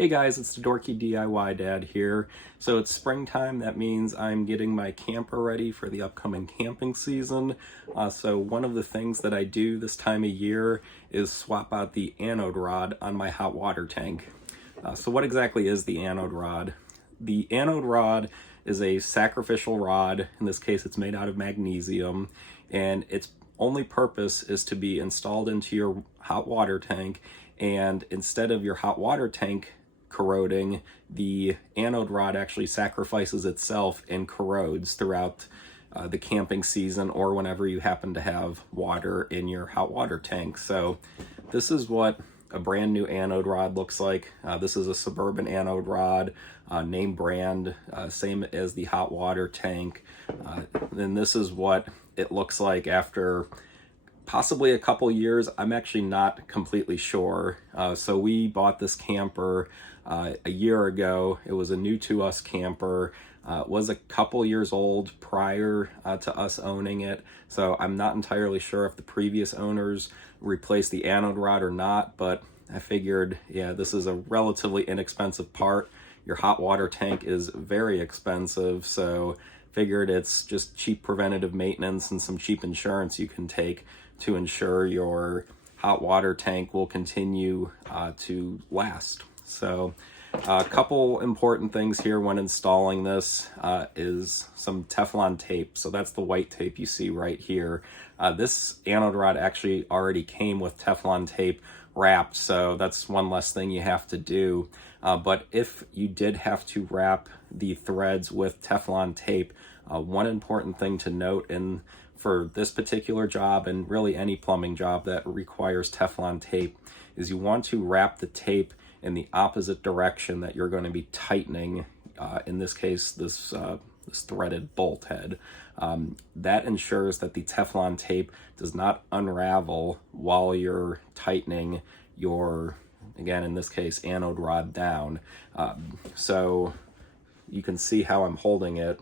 Hey guys, it's the Dorky DIY Dad here. So it's springtime. That means I'm getting my camper ready for the upcoming camping season. So one of the things that I do this time of year is swap out the anode rod on my hot water tank. So what exactly is the anode rod? The anode rod is a sacrificial rod. In this case, it's made out of magnesium, and its only purpose is to be installed into your hot water tank. And instead of your hot water tank corroding, the anode rod actually sacrifices itself and corrodes throughout the camping season or whenever you happen to have water in your hot water tank. So this is what a brand new anode rod looks like. This is a Suburban anode rod, name brand, same as the hot water tank. And this is what it looks like after possibly a couple years. I'm actually not completely sure. So we bought this camper a year ago. It was a new to us camper. It was a couple years old prior to us owning it. So I'm not entirely sure if the previous owners replaced the anode rod or not, but I figured, yeah, this is a relatively inexpensive part. Your hot water tank is very expensive, so figured it's just cheap preventative maintenance and some cheap insurance you can take to ensure your hot water tank will continue to last. So a couple important things here when installing this is some Teflon tape. So that's the white tape you see right here. This anode rod actually already came with Teflon tape wrapped, so that's one less thing you have to do. But if you did have to wrap the threads with Teflon tape, one important thing to note, and for this particular job and really any plumbing job that requires Teflon tape, is you want to wrap the tape in the opposite direction that you're going to be tightening, in this case, this threaded bolt head. That ensures that the Teflon tape does not unravel while you're tightening your, again, in this case, anode rod down. So you can see how I'm holding it.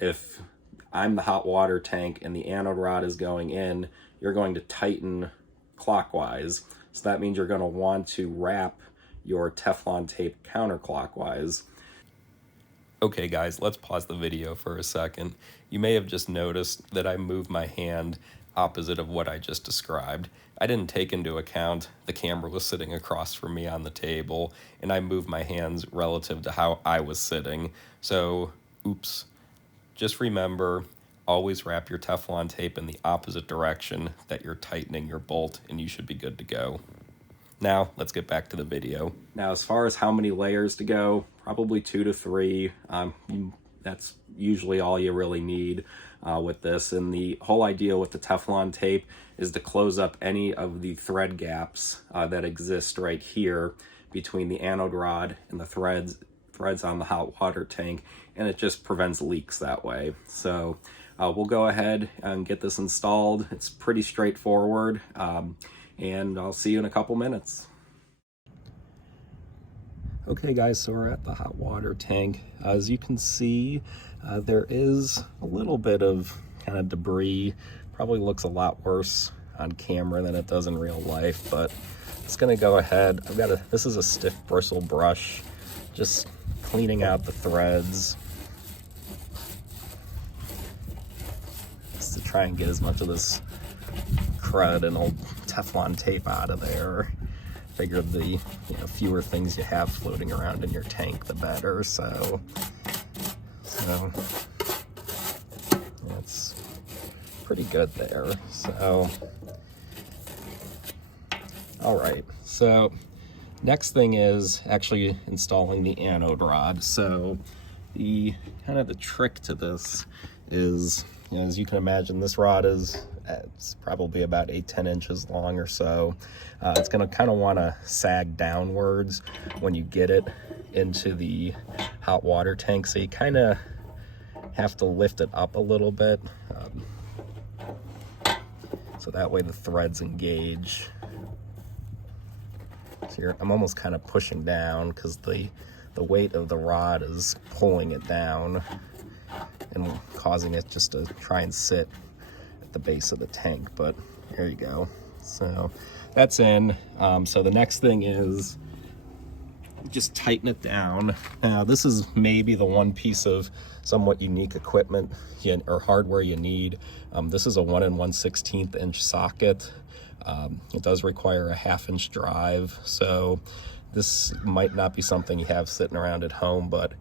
If I'm the hot water tank and the anode rod is going in, you're going to tighten clockwise. So that means you're going to want to wrap your Teflon tape counterclockwise. Okay guys, let's pause the video for a second. You may have just noticed that I moved my hand opposite of what I just described. I didn't take into account the camera was sitting across from me on the table, and I moved my hands relative to how I was sitting. So, oops. Just remember, always wrap your Teflon tape in the opposite direction that you're tightening your bolt, and you should be good to go. Now, let's get back to the video. Now, as far as how many layers to go, probably 2 to 3. That's usually all you really need with this. And the whole idea with the Teflon tape is to close up any of the thread gaps that exist right here between the anode rod and the threads on the hot water tank, and it just prevents leaks that way. So we'll go ahead and get this installed. It's pretty straightforward. And I'll see you in a couple minutes. Okay guys, so we're at the hot water tank. As you can see, there is a little bit of kind of debris. Probably looks a lot worse on camera than it does in real life, but it's gonna go ahead. This is a stiff bristle brush, just cleaning out the threads. Just to try and get as much of this crud and old Teflon tape out of there. Figured the fewer things you have floating around in your tank, the better. So that's pretty good there. So, all right. So next thing is actually installing the anode rod. So the trick to this is, as you can imagine, this rod it's probably about 8-10 inches long or so. It's going to kind of want to sag downwards when you get it into the hot water tank, so you kind of have to lift it up a little bit, so that way the threads engage. So I'm almost kind of pushing down because the weight of the rod is pulling it down and causing it just to try and sit at the base of the tank. But there you go. So that's in. So the next thing is just tighten it down. Now this is maybe the one piece of somewhat unique equipment or hardware you need. This is a 1 1/16 inch socket. It does require a 1/2 inch drive, so this might not be something you have sitting around at home, but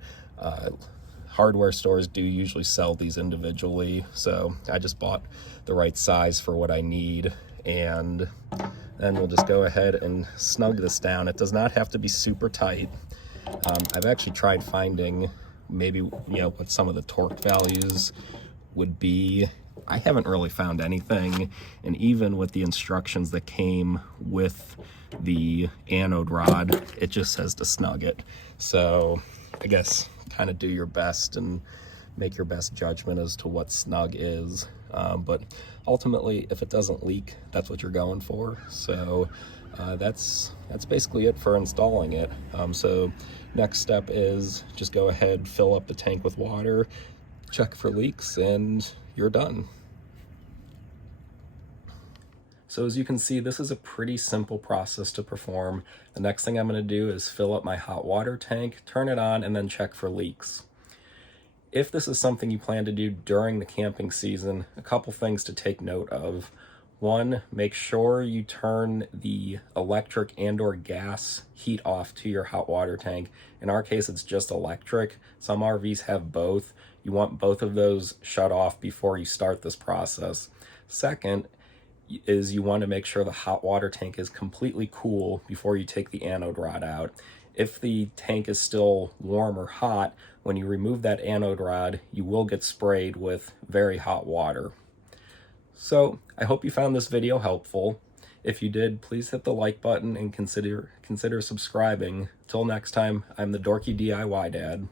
hardware stores do usually sell these individually, so I just bought the right size for what I need. And then we'll just go ahead and snug this down. It does not have to be super tight. I've actually tried finding maybe, what some of the torque values would be. I haven't really found anything, and even with the instructions that came with the anode rod, it just says to snug it. So I guess kind of do your best and make your best judgment as to what snug is. But ultimately, if it doesn't leak, that's what you're going for. So that's basically it for installing it. So next step is just go ahead, fill up the tank with water, check for leaks, and you're done. So as you can see, this is a pretty simple process to perform. The next thing I'm going to do is fill up my hot water tank, turn it on, and then check for leaks. If this is something you plan to do during the camping season, a couple things to take note of. One, make sure you turn the electric and/or gas heat off to your hot water tank. In our case, it's just electric. Some RVs have both. You want both of those shut off before you start this process. Second is you want to make sure the hot water tank is completely cool before you take the anode rod out. If the tank is still warm or hot, when you remove that anode rod, you will get sprayed with very hot water. So I hope you found this video helpful. If you did, please hit the like button and consider subscribing. Till next time, I'm the Dorky DIY Dad.